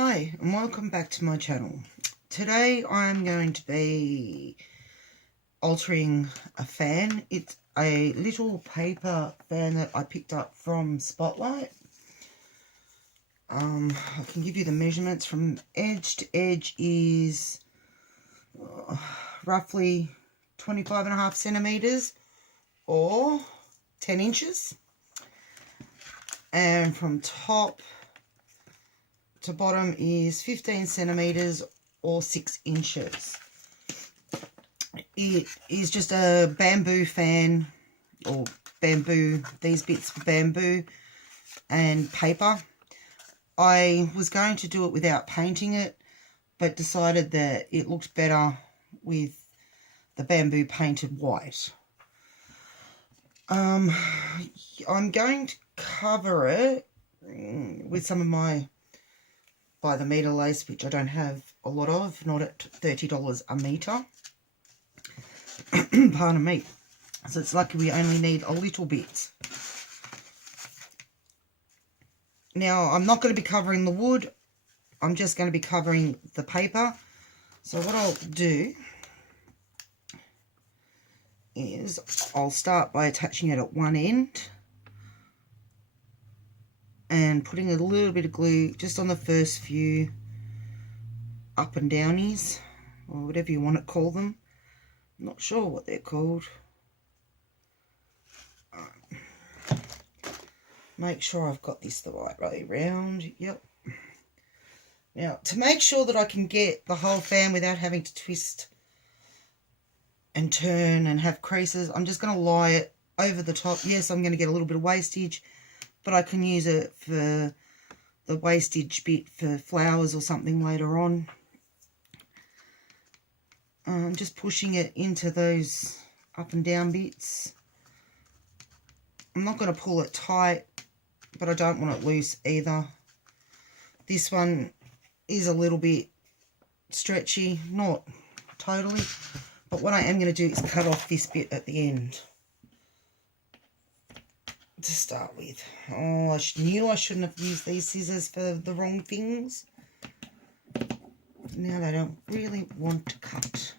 Hi and welcome back to my channel. Today I'm going to be altering a fan. It's a little paper fan that I picked up from Spotlight. I can give you the measurements. From edge to edge is roughly 25.5 centimeters or 10 inches, and from top to bottom is 15 centimeters or 6 inches. It is just a bamboo fan, or bamboo, these bits of bamboo and paper. I was going to do it without painting it, but decided that it looked better with the bamboo painted white. I'm going to cover it with some of my by the metre lace, which I don't have a lot of, not at $30 a metre. Pardon me. So it's lucky we only need a little bit. Now, I'm not going to be covering the wood. I'm just going to be covering the paper. So what I'll do is I'll start by attaching it at one end and putting a little bit of glue just on the first few up and downies, or whatever you want to call them. I'm not sure what they're called. Make sure I've got this the right way round. Yep. Now, to make sure that I can get the whole fan without having to twist and turn and have creases, I'm just going to lie it over the top. Yes, I'm going to get a little bit of wastage, but I can use it for the wastage bit for flowers or something later on. I'm just pushing it into those up and down bits. I'm not going to pull it tight, but I don't want it loose either. This one is a little bit stretchy, not totally, but what I am going to do is cut off this bit at the end to start with. Oh, I knew I shouldn't have used these scissors for the wrong things. Now they don't really want to cut.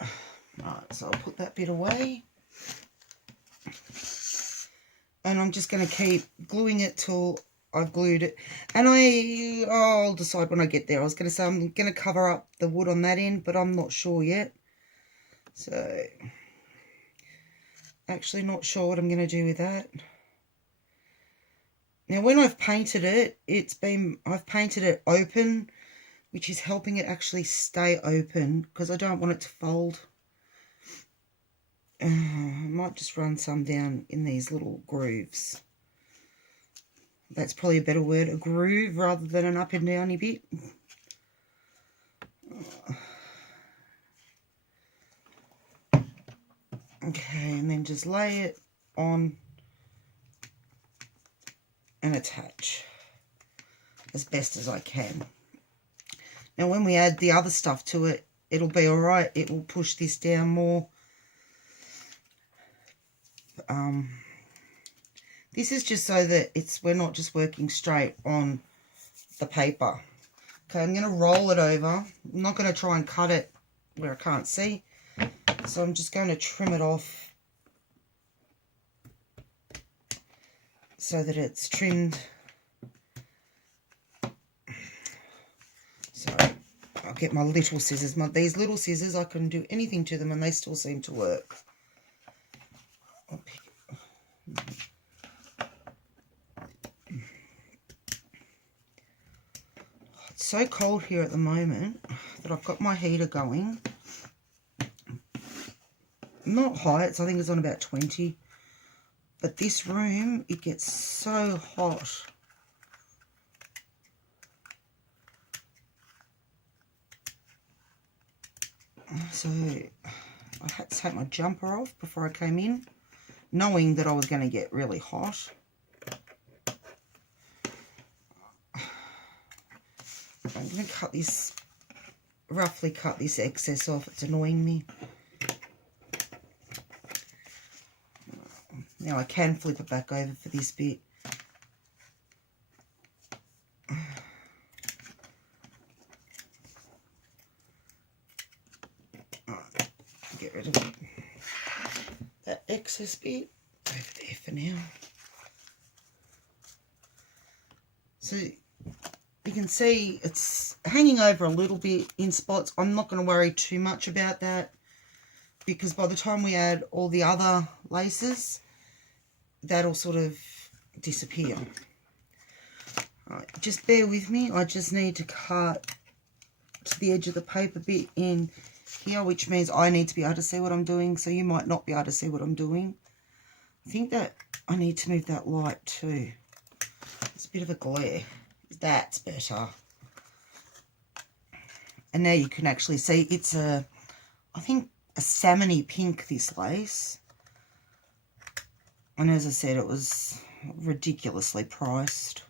Right, so I'll put that bit away. And I'm just going to keep gluing it till I've glued it. And I'll decide when I get there. I was going to say I'm going to cover up the wood on that end, but I'm not sure yet. So, actually not sure what I'm going to do with that. Now, when I've painted it, I've painted it open, which is helping it actually stay open because I don't want it to fold. I might just run some down in these little grooves. That's probably a better word, a groove, rather than an up and downy bit. Okay, and then just lay it on and attach as best as I can. Now, when we add the other stuff to it, it'll be all right. It will push this down more. This is just so that we're not just working straight on the paper. Okay, I'm going to roll it over. I'm not going to try and cut it where I can't see. So I'm just going to trim it off so that it's trimmed. So I'll get my little scissors. These little scissors, I can do anything to them and they still seem to work. It's so cold here at the moment that I've got my heater going. Not high, I think it's on about 20. But this room, it gets so hot. So I had to take my jumper off before I came in, knowing that I was going to get really hot. I'm going to cut this, roughly cut this excess off. It's annoying me. Now I can flip it back over for this bit. get rid of that excess bit over there for now. So you can see it's hanging over a little bit in spots. I'm not going to worry too much about that, because by the time we add all the other laces, that'll sort of disappear. Right, just bear with me. I just need to cut to the edge of the paper bit in here, which means I need to be able to see what I'm doing, so you might not be able to see what I'm doing. I think that I need to move that light too. It's a bit of a glare. That's better. And now you can actually see it's I think a salmony pink, this lace. And as I said, it was ridiculously priced.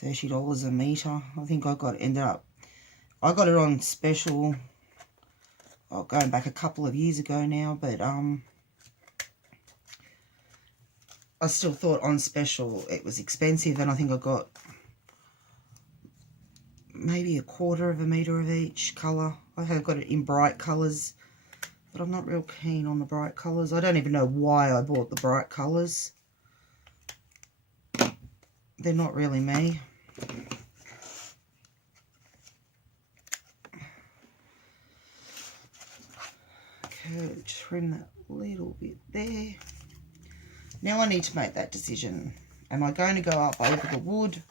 $30 a metre. I think I got it on special, going back a couple of years ago now, but I still thought on special it was expensive, and I think I got maybe $1/4 of a metre of each colour. I have got it in bright colours, but I'm not real keen on the bright colours. I don't even know why I bought the bright colours. They're not really me. Okay, trim that little bit there. Now I need to make that decision. Am I going to go up over the wood?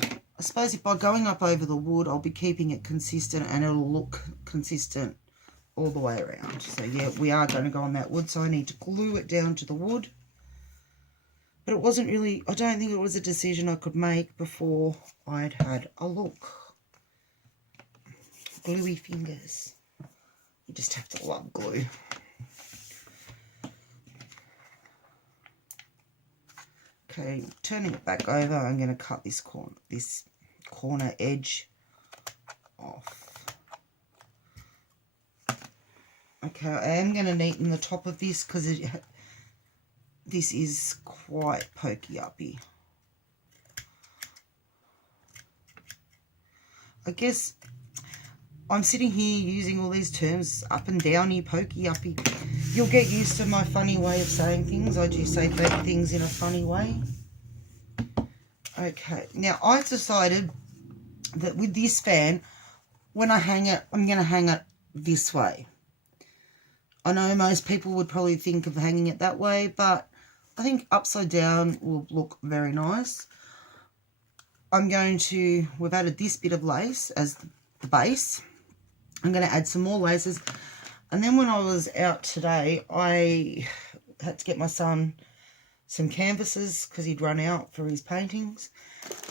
I suppose if by going up over the wood, I'll be keeping it consistent and it'll look consistent all the way around. So yeah, we are going to go on that wood, so I need to glue it down to the wood. But it wasn't really, I don't think it was a decision I could make before I'd had a look. Gluey fingers. You just have to love glue. Okay, turning it back over, I'm going to cut this corner edge off. Okay, I am going to neaten the top of this because this is quite pokey-uppy. I guess I'm sitting here using all these terms, up and downy, pokey-uppy. You'll get used to my funny way of saying things. I do say things in a funny way. Okay, now I've decided that with this fan, when I hang it, I'm going to hang it this way. I know most people would probably think of hanging it that way, but I think upside down will look very nice. We've added this bit of lace as the base. I'm going to add some more laces. And then when I was out today, I had to get my son some canvases because he'd run out for his paintings.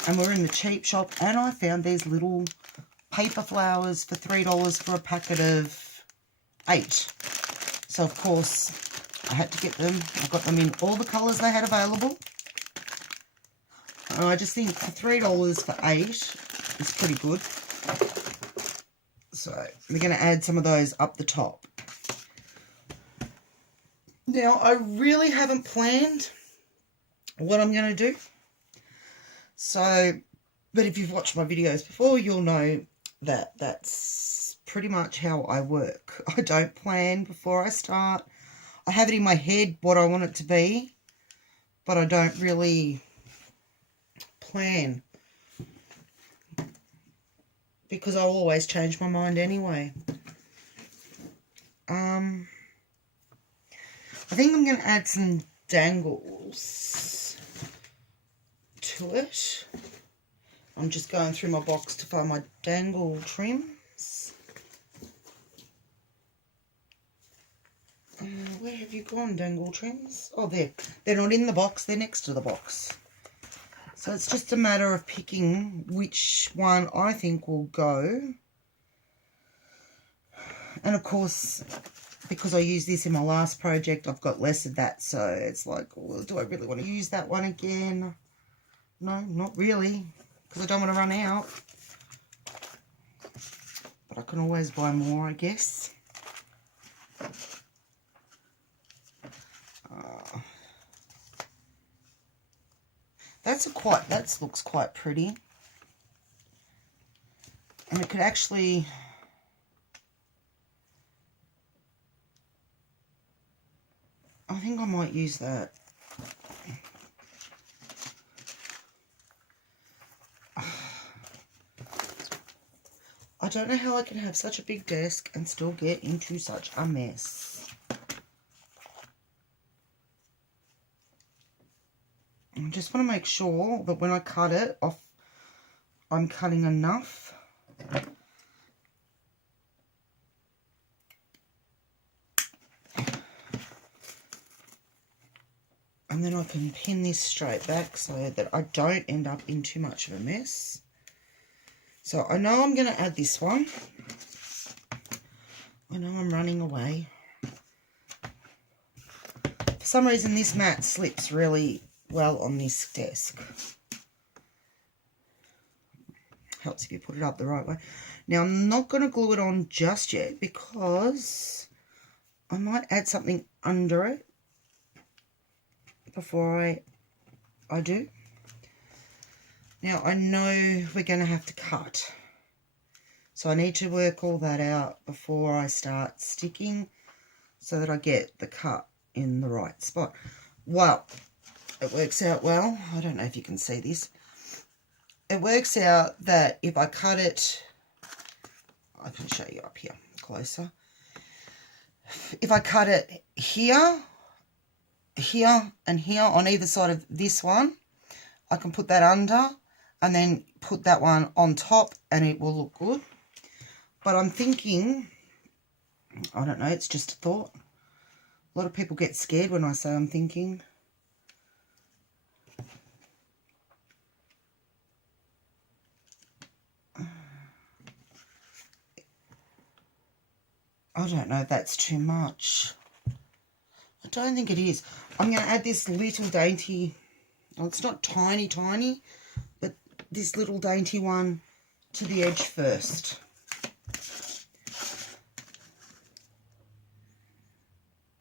And we're in the cheap shop, and I found these little paper flowers for $3 for a packet of 8. So, of course, I had to get them. I got them in all the colours they had available. And I just think for $3 for 8 is pretty good. So, we're going to add some of those up the top. Now, I really haven't planned what I'm going to do. So, but if you've watched my videos before, you'll know that that's pretty much how I work. I don't plan before I start. I have it in my head what I want it to be, but I don't really plan because I'll always change my mind anyway. I think I'm going to add some dangles to it. I'm just going through my box to find my dangle trims. Where have you gone, dangle trims? Oh, there. They're not in the box, they're next to the box. So it's just a matter of picking which one I think will go. And of course, because I used this in my last project, I've got less of that. So it's like, well, do I really want to use that one again? No, not really, because I don't want to run out. But I can always buy more, I guess. That looks quite pretty. And it could actually, might use that. I don't know how I can have such a big desk and still get into such a mess. I just want to make sure that when I cut it off, I'm cutting enough. And then I can pin this straight back so that I don't end up in too much of a mess. So I know I'm going to add this one. I know I'm running away. For some reason this mat slips really well on this desk. Helps if you put it up the right way. Now I'm not going to glue it on just yet because I might add something under it before I do. Now I know we're going to have to cut. So I need to work all that out before I start sticking so that I get the cut in the right spot. Well, it works out well. I don't know if you can see this. It works out that if I cut it, I can show you up here closer. If I cut it here, here, and here on either side of this one, I can put that under and then put that one on top and it will look good. But I'm thinking, I don't know, it's just a thought. A lot of people get scared when I say I'm thinking. I don't know if that's too much. I don't think it is. I'm going to add this little dainty, well, it's not tiny, tiny, but this little dainty one to the edge first.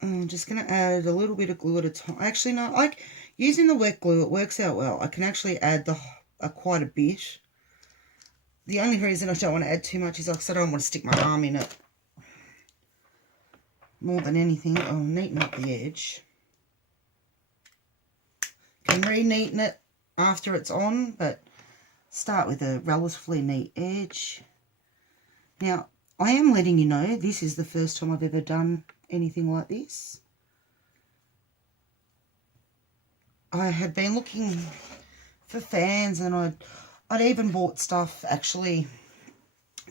I'm just going to add a little bit of glue at a time. Actually, no, like using the wet glue, it works out well. I can actually add quite a bit. The only reason I don't want to add too much is because I don't want to stick my arm in it. More than anything, I'll neaten up the edge. Can re-neaten it after it's on, but start with a relatively neat edge. Now, I am letting you know this is the first time I've ever done anything like this. I had been looking for fans and I'd even bought stuff actually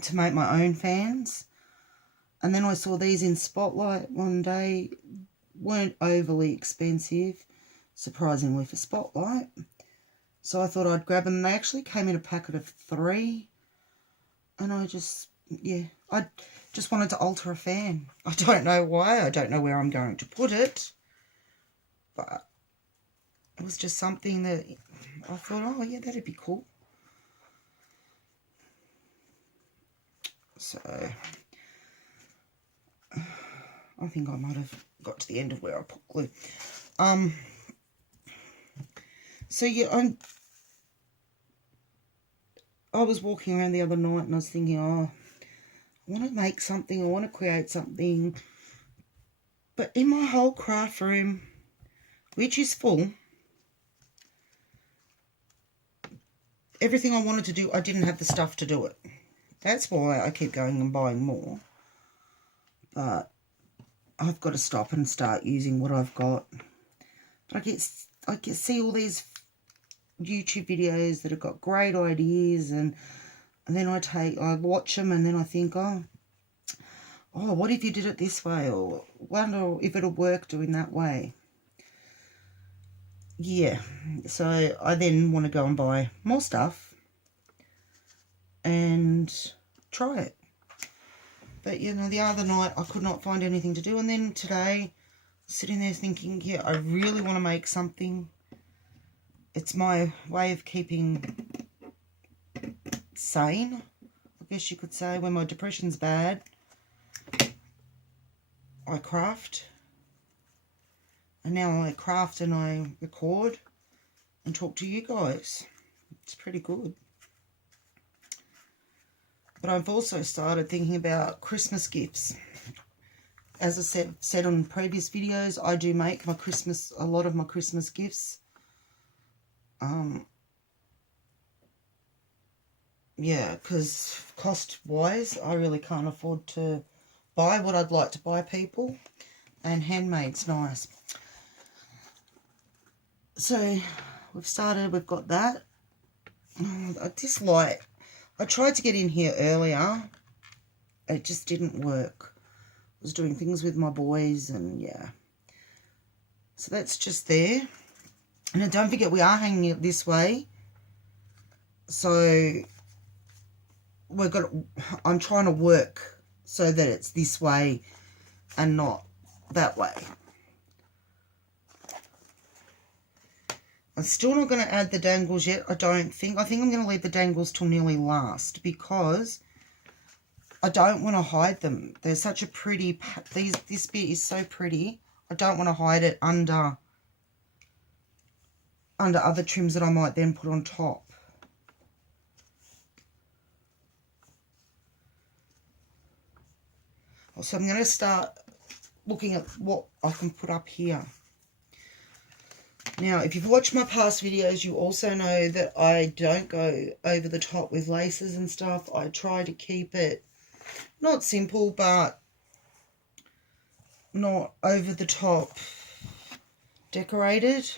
to make my own fans. And then I saw these in Spotlight one day. Weren't overly expensive, surprisingly for Spotlight. So I thought I'd grab them. They actually came in a packet of 3. And I just wanted to alter a fan. I don't know why. I don't know where I'm going to put it. But it was just something that I thought, oh yeah, that'd be cool. So I think I might have got to the end of where I put glue. So yeah, I was walking around the other night and I was thinking, oh, I want to make something, I want to create something. But in my whole craft room, which is full, everything I wanted to do, I didn't have the stuff to do it. That's why I keep going and buying more. But I've got to stop and start using what I've got. But I get see all these YouTube videos that have got great ideas, and then I watch them and then I think, oh, what if you did it this way, or wonder if it'll work doing that way. Yeah, so I then want to go and buy more stuff and try it. But, you know, the other night I could not find anything to do. And then today, sitting there thinking, yeah, I really want to make something. It's my way of keeping sane, I guess you could say. When my depression's bad, I craft. And now I craft and I record and talk to you guys. It's pretty good. But I've also started thinking about Christmas gifts. as I said on previous videos, I do make a lot of my Christmas gifts. Yeah, because cost-wise, I really can't afford to buy what I'd like to buy people, and handmade's nice. So we've got that. This light, I tried to get in here earlier. It just didn't work. I was doing things with my boys, and yeah. So that's just there. And then don't forget, we are hanging it this way. So I'm trying to work so that it's this way and not that way. I'm still not going to add the dangles yet, I don't think. I think I'm going to leave the dangles till nearly last, because I don't want to hide them. They're such a pretty, this bit is so pretty. I don't want to hide it under other trims that I might then put on top. So I'm going to start looking at what I can put up here. Now, if you've watched my past videos, you also know that I don't go over the top with laces and stuff. I try to keep it not simple, but not over the top decorated.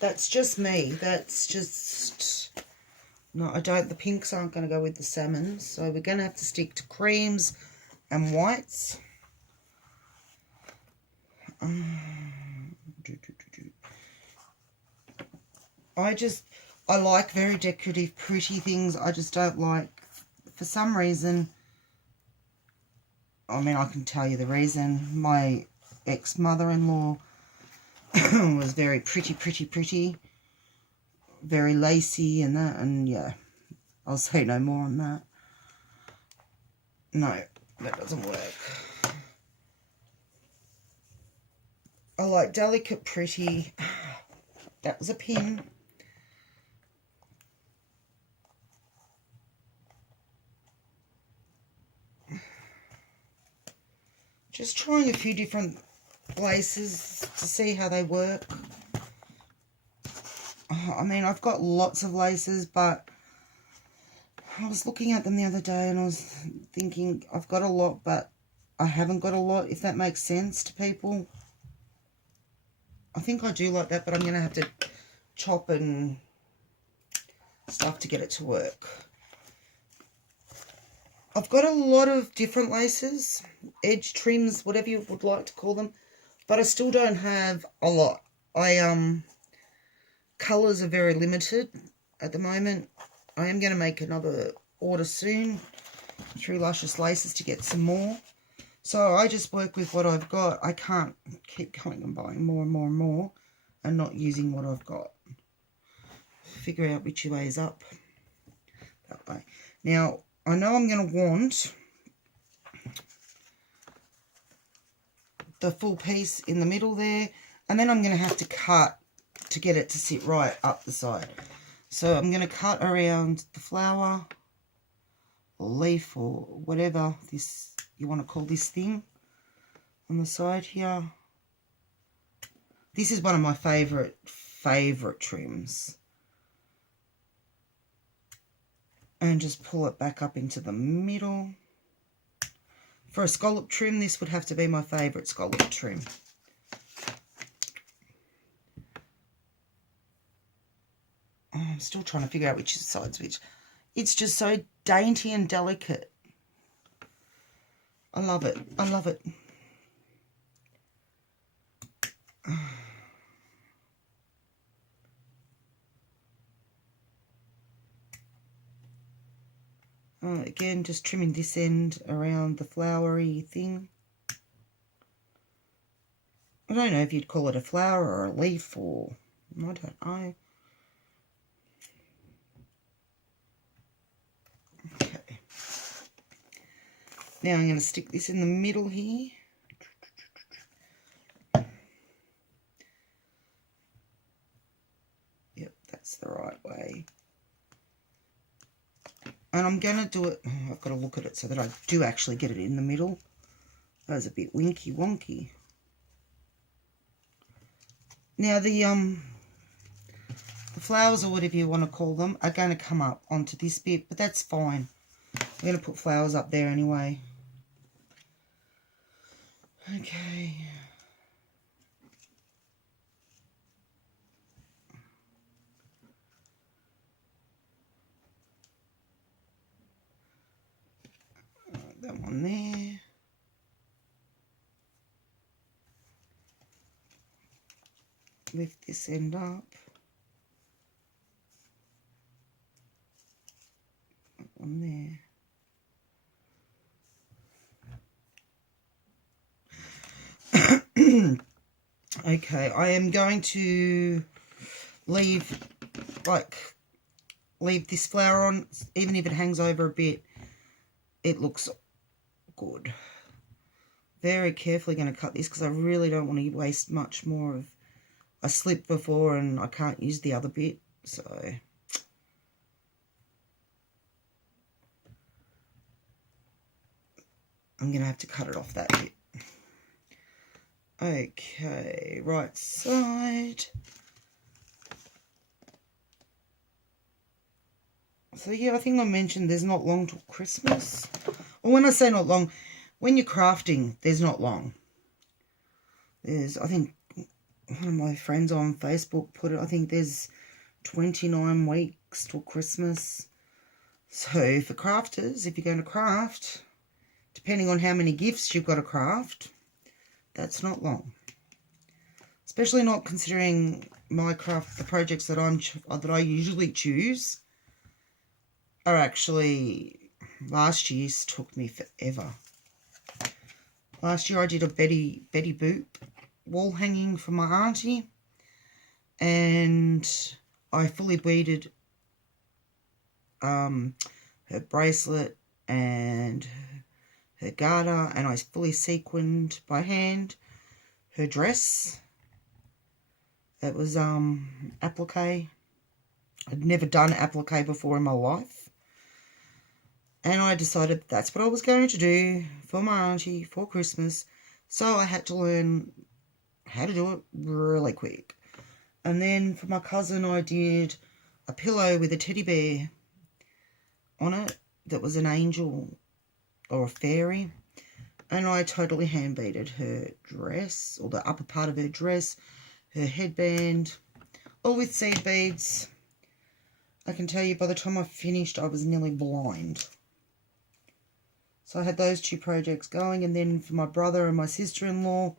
That's just me. That's just... No, I don't. The pinks aren't going to go with the salmons, so we're going to have to stick to creams and whites. I like very decorative, pretty things. I just don't like, for some reason, I mean, I can tell you the reason. My ex-mother-in-law was very pretty, very lacy and that, and yeah, I'll say no more on that. No, that doesn't work. I like delicate, pretty. That was a pin. Just trying a few different laces to see how they work. I mean, I've got lots of laces, but I was looking at them the other day and I was thinking I've got a lot, but I haven't got a lot, if that makes sense to people. I think I do like that, but I'm going to have to chop and stuff to get it to work. I've got a lot of different laces, edge trims, whatever you would like to call them, but I still don't have a lot. Colours are very limited at the moment. I am going to make another order soon through Luscious Laces to get some more. So I just work with what I've got. I can't keep going and buying more and more and more and not using what I've got. Figure out which way is up. That way. Now, I know I'm going to want the full piece in the middle there, and then I'm going to have to cut to get it to sit right up the side. So I'm going to cut around the flower or leaf or whatever this you want to call this thing on the side here. This is one of my favourite trims. And just pull it back up into the middle. For a scallop trim, this would have to be my favourite scallop trim. Oh, I'm still trying to figure out which side's which. It's just so dainty and delicate. I love it. I love it. Again, just trimming this end around the flowery thing. I don't know if you'd call it a flower or a leaf or... I don't know. Okay. Now I'm going to stick this in the middle here. Yep, that's the right way. And I'm going to do it, I've got to look at it so that I do actually get it in the middle. That was a bit winky wonky. Now the flowers, or whatever you want to call them, are going to come up onto this bit, but that's fine. I'm going to put flowers up there anyway. Okay. That one there. Lift this end up. That one there. Okay, I am going to leave this flower on, even if it hangs over a bit. It looks good. Very carefully going to cut this because I really don't want to waste much more of. I slipped before and I can't use the other bit, so I'm going to have to cut it off that bit. Okay, right side. So yeah, I think I mentioned there's not long till Christmas. Or when I say not long, when you're crafting, there's not long. There's, I think, one of my friends on Facebook put it, I think there's 29 weeks till Christmas. So for crafters, if you're going to craft, depending on how many gifts you've got to craft, that's not long. Especially not considering my craft, the projects that I usually choose are actually, last year's took me forever. Last year I did a Betty Boop wall hanging for my auntie, and I fully beaded her bracelet and her garter, and I fully sequined by hand her dress. It was applique. I'd never done applique before in my life. And I decided that's what I was going to do for my auntie for Christmas. So I had to learn how to do it really quick. And then for my cousin, I did a pillow with a teddy bear on it that was an angel or a fairy. And I totally hand beaded her dress, or the upper part of her dress, her headband, all with seed beads. I can tell you by the time I finished, I was nearly blind. So I had those two projects going, and then for my brother and my sister-in-law,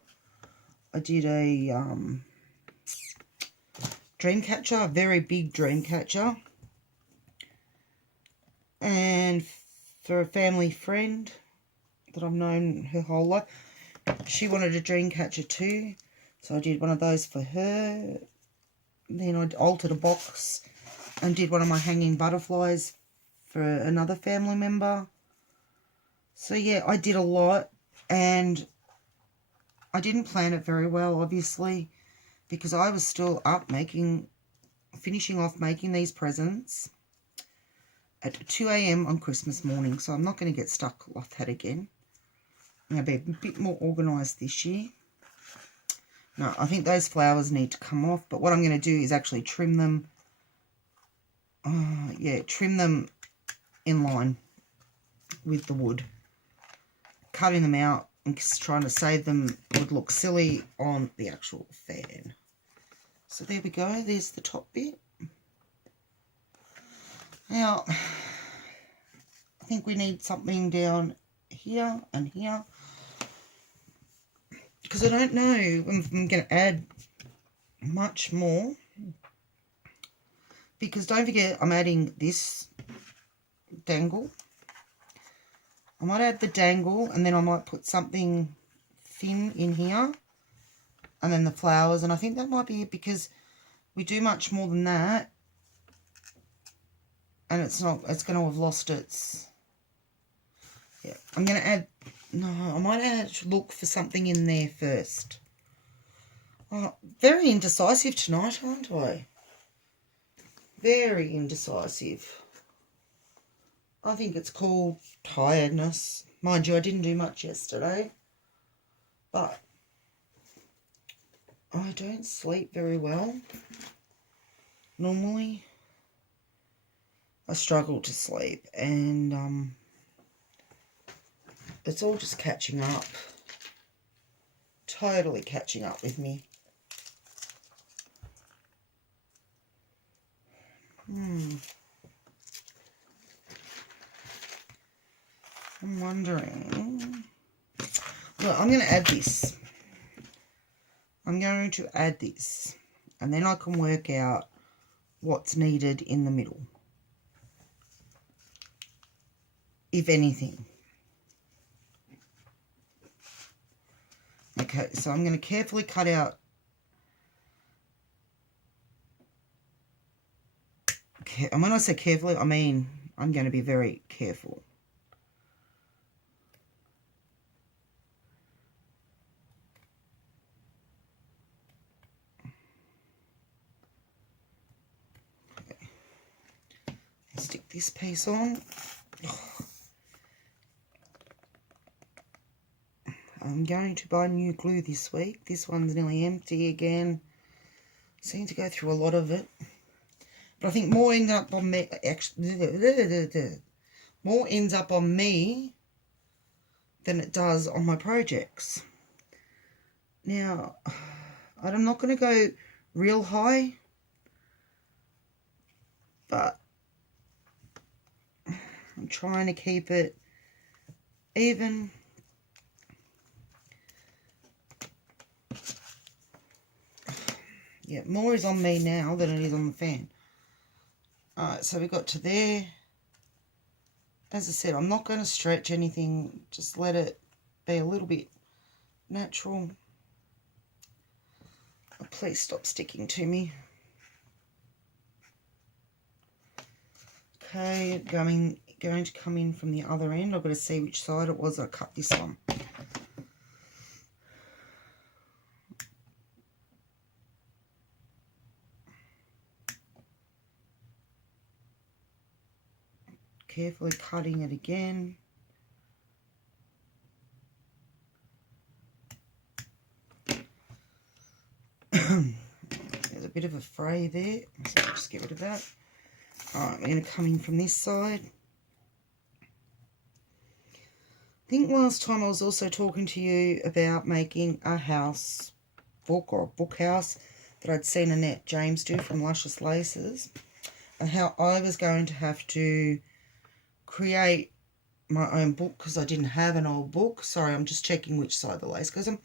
I did a dream catcher, a very big dream catcher. And for a family friend that I've known her whole life, she wanted a dream catcher too. So I did one of those for her. Then I altered a box and did one of my hanging butterflies for another family member. So yeah, I did a lot, and I didn't plan it very well, obviously, because I was still up finishing off making these presents at 2 AM on Christmas morning. So I'm not going to get stuck like that again. I'm going to be a bit more organised this year. No, I think those flowers need to come off, but what I'm going to do is actually trim them. Trim them in line with the wood. Cutting them out and just trying to save them would look silly on the actual fan. So there we go. There's the top bit. Now, I think we need something down here and here, because I don't know if I'm going to add much more. Because don't forget, I'm adding this dangle. I might add the dangle, and then I might put something thin in here, and then the flowers. And I think that might be it, because we do much more than that, and it's going to have lost its. Yeah, I'm going to add. No, I might look for something in there first. Oh, very indecisive tonight, aren't I? Very indecisive. I think it's called tiredness. Mind you, I didn't do much yesterday, but I don't sleep very well. Normally, I struggle to sleep, and it's all just catching up. Totally catching up with me. I'm wondering. Well, I'm going to add this. I'm going to add this. And then I can work out what's needed in the middle. If anything. Okay, so I'm going to carefully cut out. And when I say carefully, I mean I'm going to be very careful. Okay. Stick this piece on. I'm going to buy new glue this week. This one's nearly empty again. Seem to go through a lot of it. But I think more ends up on me. Actually, more ends up on me than it does on my projects. Now, I'm not going to go real high, but I'm trying to keep it even. Yeah, more is on me now than it is on the fan. Alright, so we got to there. As I said, I'm not going to stretch anything. Just let it be a little bit natural. Oh, please stop sticking to me. Okay, going to come in from the other end. I've got to see which side it was I cut this on. Carefully cutting it again. There's a bit of a fray there, so I'll just get rid of that. Alright, we're going to come in from this side. I think last time I was also talking to you about making a house book or a book house that I'd seen Annette James do from Luscious Laces, and how I was going to have to create my own book because I didn't have an old book. Sorry, I'm just checking which side the lace goes on.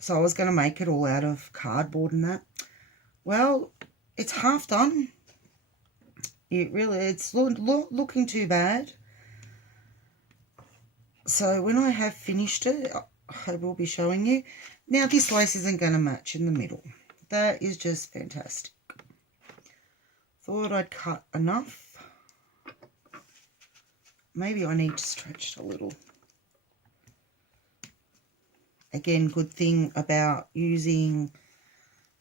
So I was going to make it all out of cardboard and that. Well, it's half done. It's looking too bad. So when I have finished it, I will be showing you. Now this lace isn't going to match in the middle. That is just fantastic. Thought I'd cut enough. Maybe I need to stretch it a little. Again, good thing about using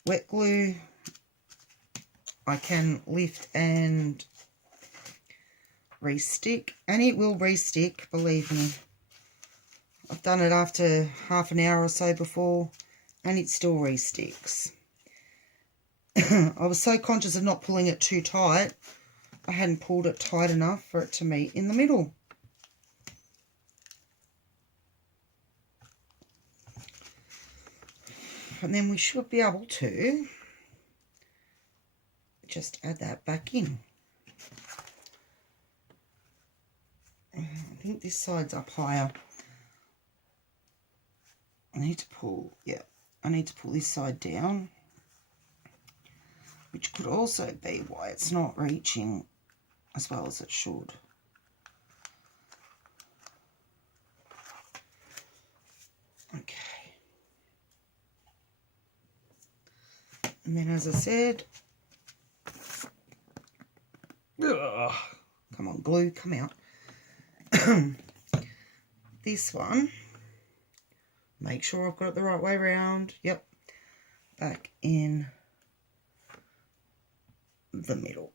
wet glue, I can lift and re-stick, and it will re-stick, believe me. I've done it after half an hour or so before, and it still re-sticks. I was so conscious of not pulling it too tight, I hadn't pulled it tight enough for it to meet in the middle. And then we should be able to just add that back in. I think this side's up higher. I need to pull this side down, which could also be why it's not reaching as well as it should. Okay. And then, as I said, come on, glue, come out. This one, make sure I've got it the right way around. Yep, back in the middle.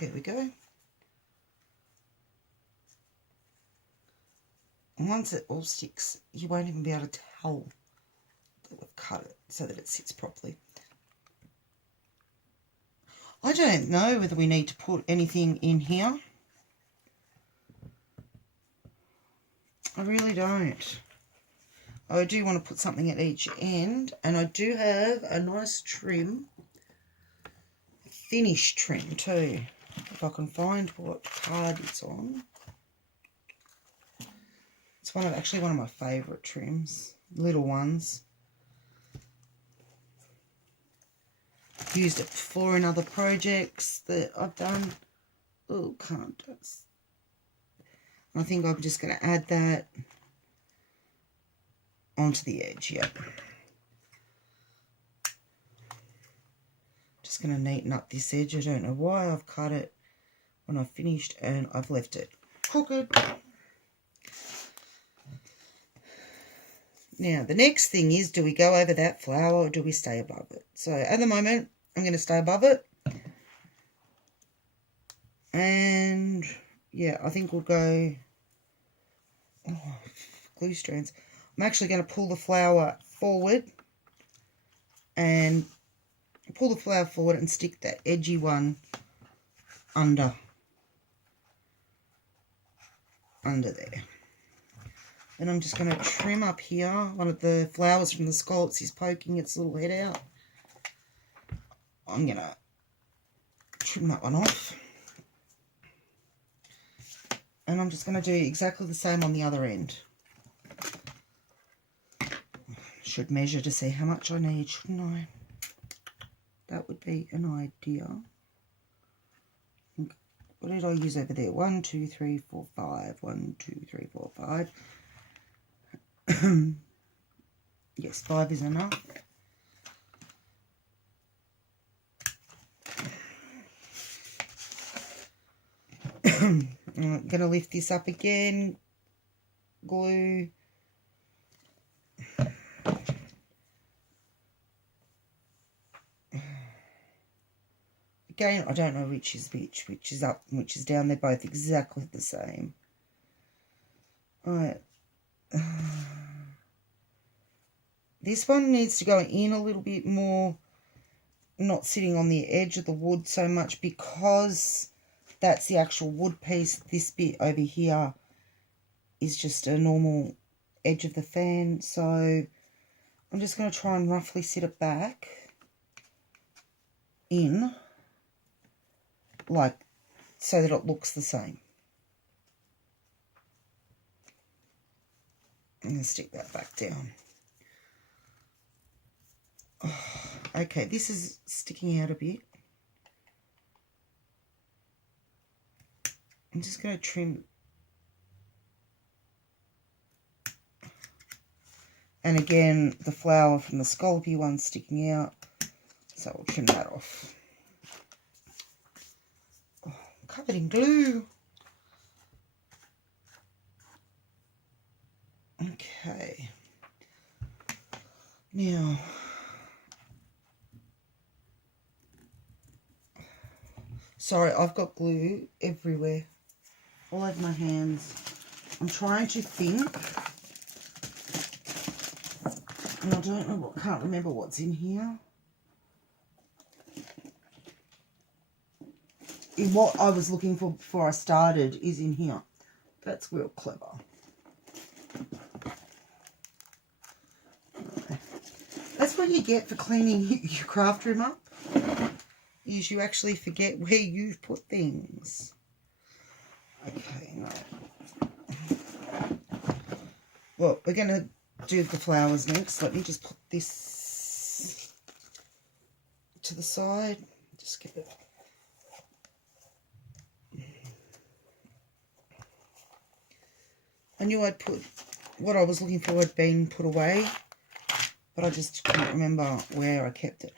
There we go. And once it all sticks, you won't even be able to tell that we've cut it so that it sits properly. I don't know whether we need to put anything in here. I really don't. I do want to put something at each end, and I do have a nice trim, finish trim too, if I can find what card it's on. It's actually one of my favourite trims, little ones. Used it before in other projects that I've done. Oh, can't. I think I'm just going to add that onto the edge. Yep. Just going to neaten up this edge. I don't know why I've cut it when I finished and I've left it crooked. Now, the next thing is, do we go over that flower or do we stay above it? So, at the moment, I'm going to stay above it. And, yeah, I think we'll go... Oh, glue strands. I'm actually going to pull the flower forward. And pull the flower forward and stick that edgy one under there. And I'm just going to trim up here. One of the flowers from the scallops is poking its little head out. I'm going to trim that one off. And I'm just going to do exactly the same on the other end. Should measure to see how much I need, shouldn't I? That would be an idea. What did I use over there? 1, 2, 3, 4, 5. 1, 2, 3, 4, 5. Yes, 5 is enough. I'm going to lift this up again. Glue. Again, I don't know which is which is up and which is down. They're both exactly the same. Alright. This one needs to go in a little bit more, not sitting on the edge of the wood so much, because that's the actual wood piece. This bit over here is just a normal edge of the fan. So I'm just going to try and roughly sit it back in, like, so that it looks the same. I'm going to stick that back down. Oh, okay, this is sticking out a bit. I'm just going to trim. And again, the flower from the scallopy one's sticking out, so we'll trim that off. Oh, covered in glue. Okay. Now, sorry, I've got glue everywhere, all over my hands. I'm trying to think, and I don't know can't remember what's in here. What I was looking for before I started is in here. That's real clever. That's what you get for cleaning your craft room up, is you actually forget where you've put things. Okay, no. Well, we're going to do the flowers next. Let me just put this to the side. Just give it... I knew I'd put what I was looking for had been put away, but I just couldn't remember where I kept it.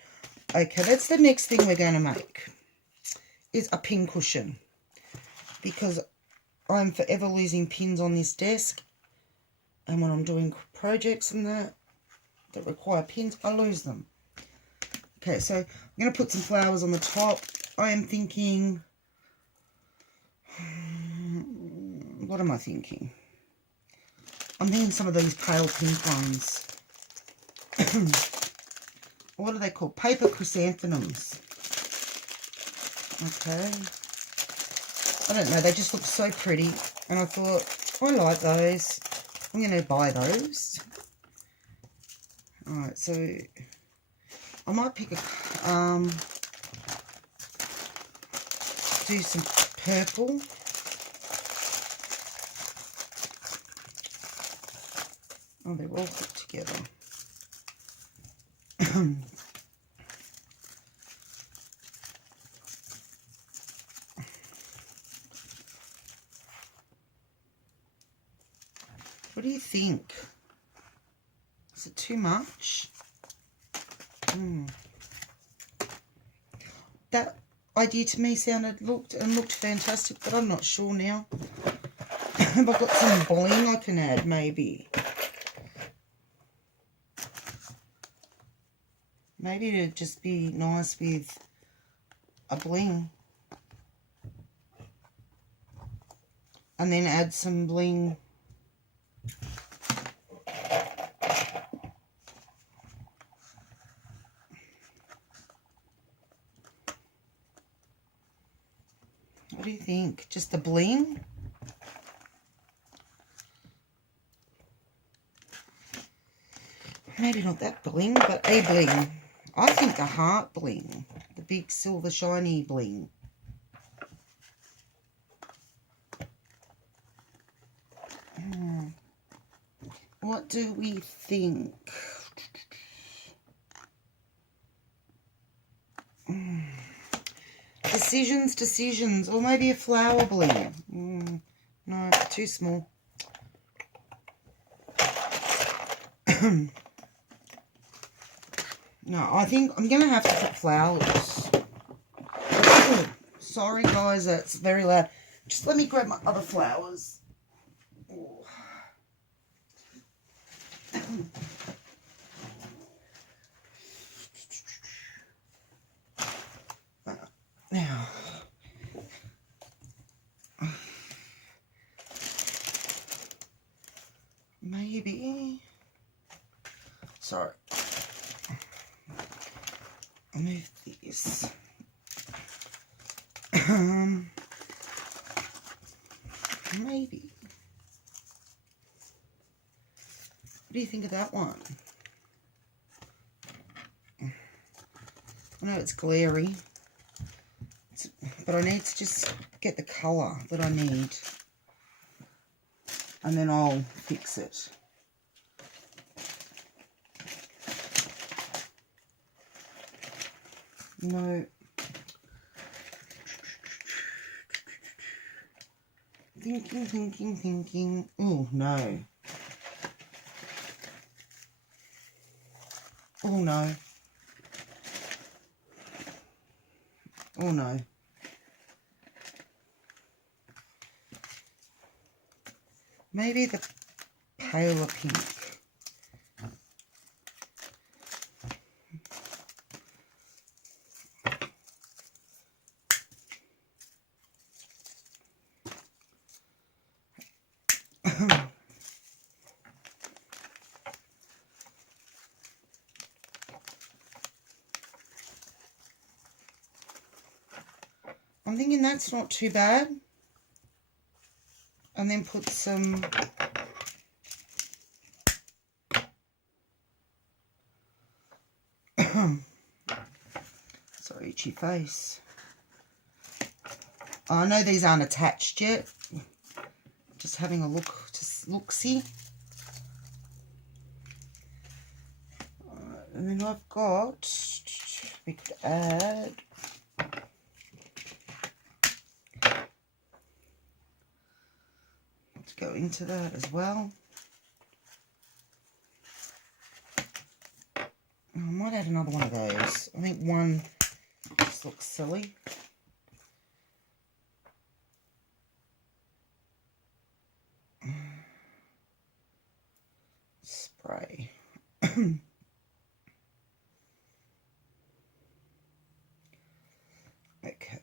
Okay, that's the next thing we're going to make, is a pin cushion, because I'm forever losing pins on this desk, and when I'm doing projects and that require pins, I lose them. Okay, so I'm going to put some flowers on the top. I am thinking What am I thinking? I'm thinking some of these pale pink ones. What are they called? Paper chrysanthemums. Okay. I don't know. They just look so pretty. And I thought, I like those. I'm going to buy those. Alright, so I might pick a... do some purple. Oh, they're all put together. What do you think? Is it too much? That idea to me looked fantastic, but I'm not sure now. Have I got some bling I can add, maybe? Maybe it'd just be nice with a bling. And then add some bling. What do you think? Just a bling? Maybe not that bling, but a bling. I think the heart bling. The big silver shiny bling. What do we think? Decisions. Or maybe a flower bling. No, too small. No, I think I'm going to have to put flowers. Oh, sorry, guys, that's very loud. Just let me grab my other flowers. Oh. Now, maybe, sorry, I'll move this. Maybe. What do you think of that one? I know it's glary, but I need to just get the colour that I need, and then I'll fix it. No. Thinking. Oh, no. Oh, no. Oh, no. Maybe the paler pink. I'm thinking that's not too bad. And then put some sorry, itchy face. Oh, I know these aren't attached yet. Just having a look, just look-see. And then I've got, we could add to go into that as well. I might add another one of those. I think one just looks silly. Spray. Okay.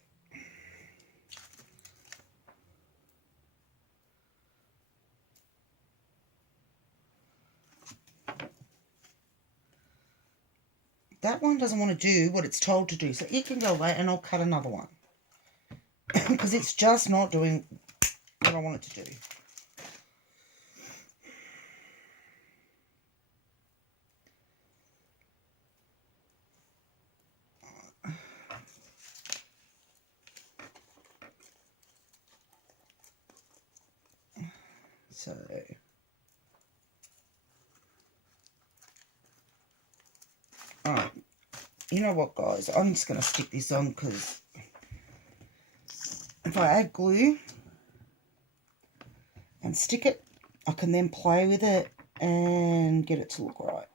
that one doesn't want to do what it's told to do. So it can go away and I'll cut another one. Because it's just not doing what I want it to do. So, alright, you know what, guys, I'm just going to stick this on because if I add glue and stick it, I can then play with it and get it to look right.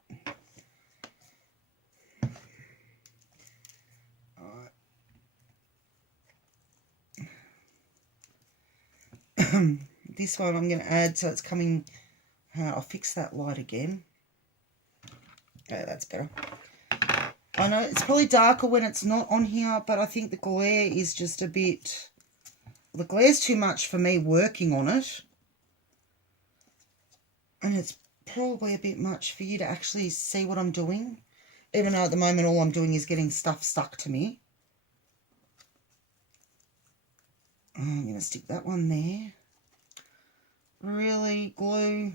This one I'm going to add, so it's coming, I'll fix that light again. Okay, that's better. I know it's probably darker when it's not on here, but I think the glare is just a bit, the glare's too much for me working on it. And it's probably a bit much for you to actually see what I'm doing, even though at the moment all I'm doing is getting stuff stuck to me. I'm going to stick that one there. Really, glue.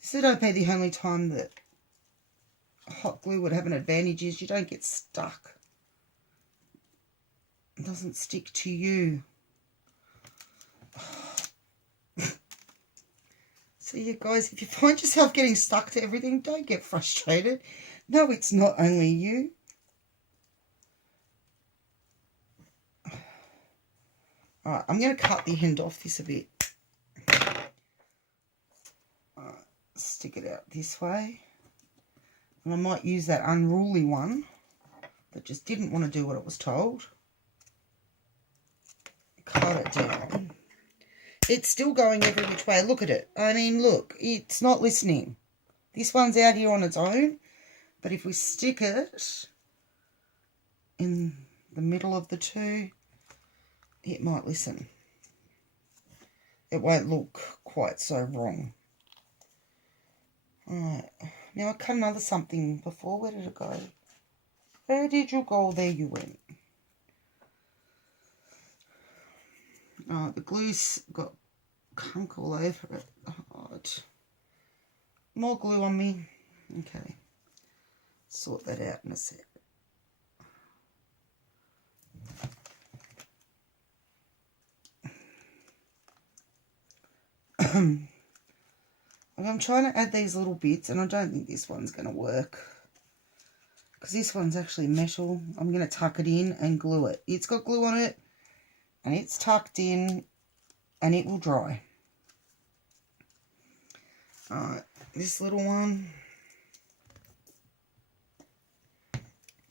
This would be the only time that hot glue would have an advantage is you don't get stuck. It doesn't stick to you. So yeah, guys, if you find yourself getting stuck to everything, don't get frustrated. No, it's not only you. Alright, I'm going to cut the end off this a bit. Stick it out this way. And I might use that unruly one that just didn't want to do what it was told. Cut it down. It's still going every which way. Look at it. I mean, look, it's not listening. This one's out here on its own. But if we stick it in the middle of the two, it might listen. It won't look quite so wrong. Alright, now I cut another something before. Where did it go? Where did you go? There you went. The glue's got gunk all over it. Oh, more glue on me. Okay, sort that out in a sec. I'm trying to add these little bits, and I don't think this one's going to work because this one's actually metal. I'm going to tuck it in and glue it. It's got glue on it, and it's tucked in, and it will dry. Alright, this little one.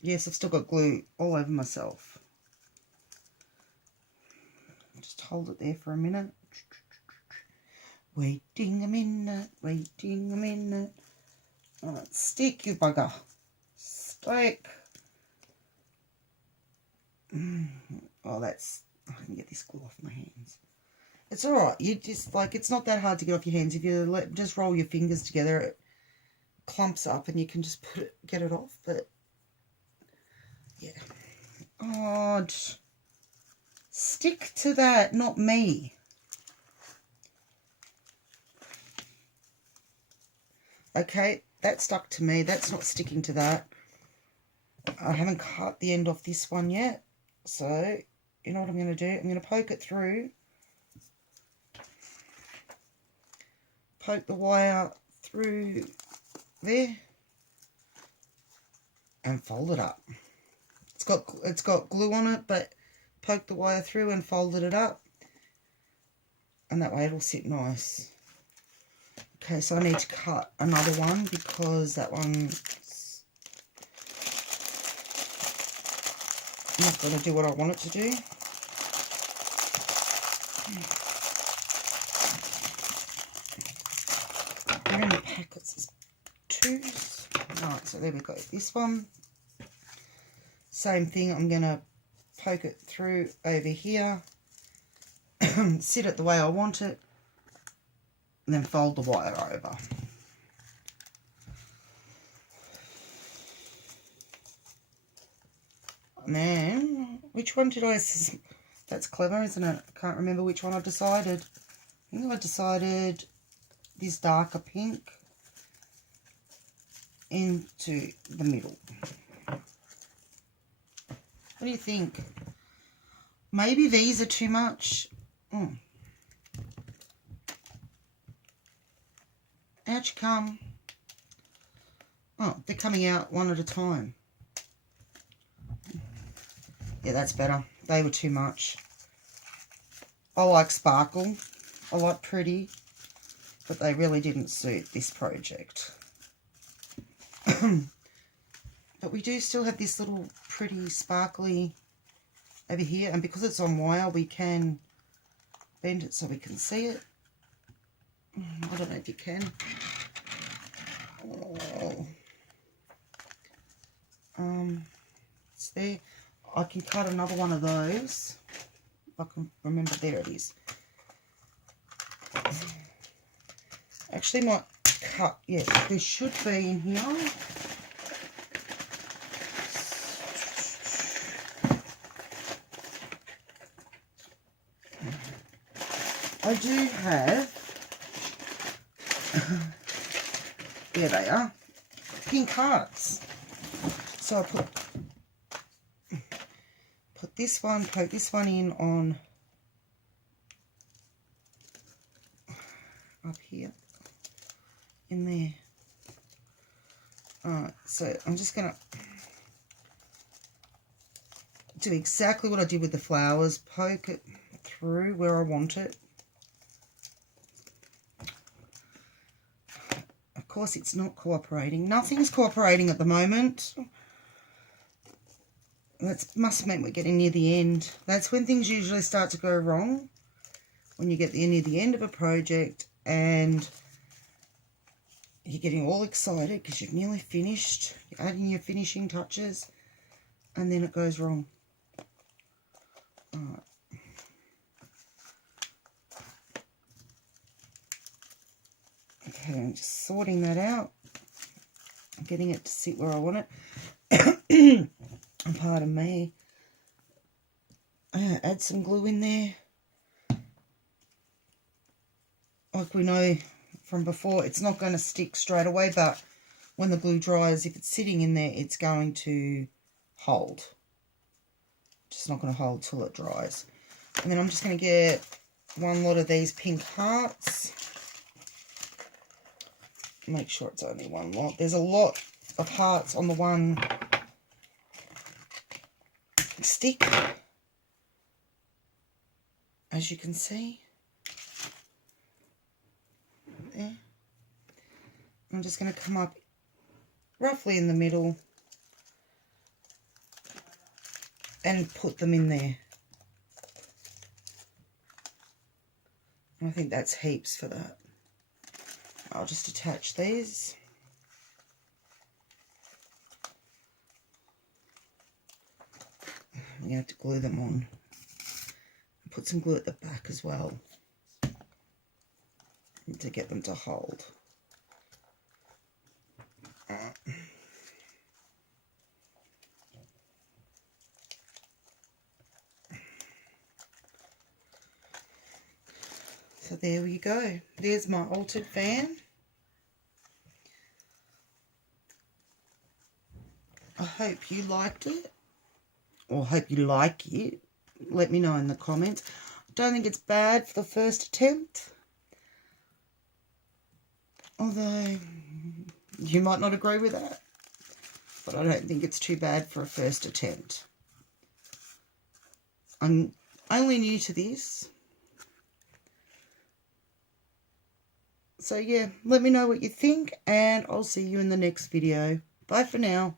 Yes, I've still got glue all over myself. Just hold it there for a minute. Waiting a minute, waiting a minute. Alright, stick, you bugger. Stick. Oh, that's... I can get this glue off my hands. It's alright. You just, like, it's not that hard to get off your hands. If you just roll your fingers together, it clumps up and you can just get it off. But, yeah. Oh, stick to that, not me. Okay, that stuck to me. That's not sticking to that. I haven't cut the end off this one yet. So, you know what I'm going to do? I'm going to poke it through. Poke the wire through there. And fold it up. It's got glue on it, but poke the wire through and folded it up. And that way it'll sit nice. Okay, so I need to cut another one because that one's not going to do what I want it to do. How many packets is 2? Alright, so there we go. This one, same thing. I'm going to poke it through over here, sit it the way I want it, and then fold the wire over. And then, which one did I... That's clever, isn't it? I can't remember which one I decided. I think I decided this darker pink into the middle. What do you think? Maybe these are too much. Out you come. Oh, they're coming out one at a time. Yeah, that's better. They were too much. I like sparkle. I like pretty. But they really didn't suit this project. But we do still have this little pretty sparkly over here. And because it's on wire, we can bend it so we can see it. I don't know if you can. Oh. It's there. I can cut another one of those. If I can remember, there it is. Actually might cut, yeah, there should be in here. I do have, there they are, pink hearts. So I put this one, poke this one in on up here, in there. Alright, so I'm just going to do exactly what I did with the flowers, poke it through where I want it. Of course, it's not cooperating. Nothing's cooperating at the moment. That must mean we're getting near the end. That's when things usually start to go wrong. When you get near the end of a project and you're getting all excited because you've nearly finished. You're adding your finishing touches and then it goes wrong. Alright. Okay, I'm just sorting that out. I'm getting it to sit where I want it. And pardon me. Add some glue in there. Like we know from before, it's not going to stick straight away, but when the glue dries, if it's sitting in there, it's going to hold. Just not going to hold till it dries. And then I'm just going to get one lot of these pink hearts. Make sure it's only one lot. There's a lot of hearts on the one stick, as you can see. There. I'm just going to come up roughly in the middle and put them in there. I think that's heaps for that. I'll just attach these. You have to glue them on. Put some glue at the back as well to get them to hold. So there we go. There's my altered fan. I hope you liked it, or hope you like it. Let me know in the comments. I don't think it's bad for the first attempt, although you might not agree with that, but I don't think it's too bad for a first attempt. I'm only new to this, so yeah, let me know what you think, and I'll see you in the next video. Bye for now.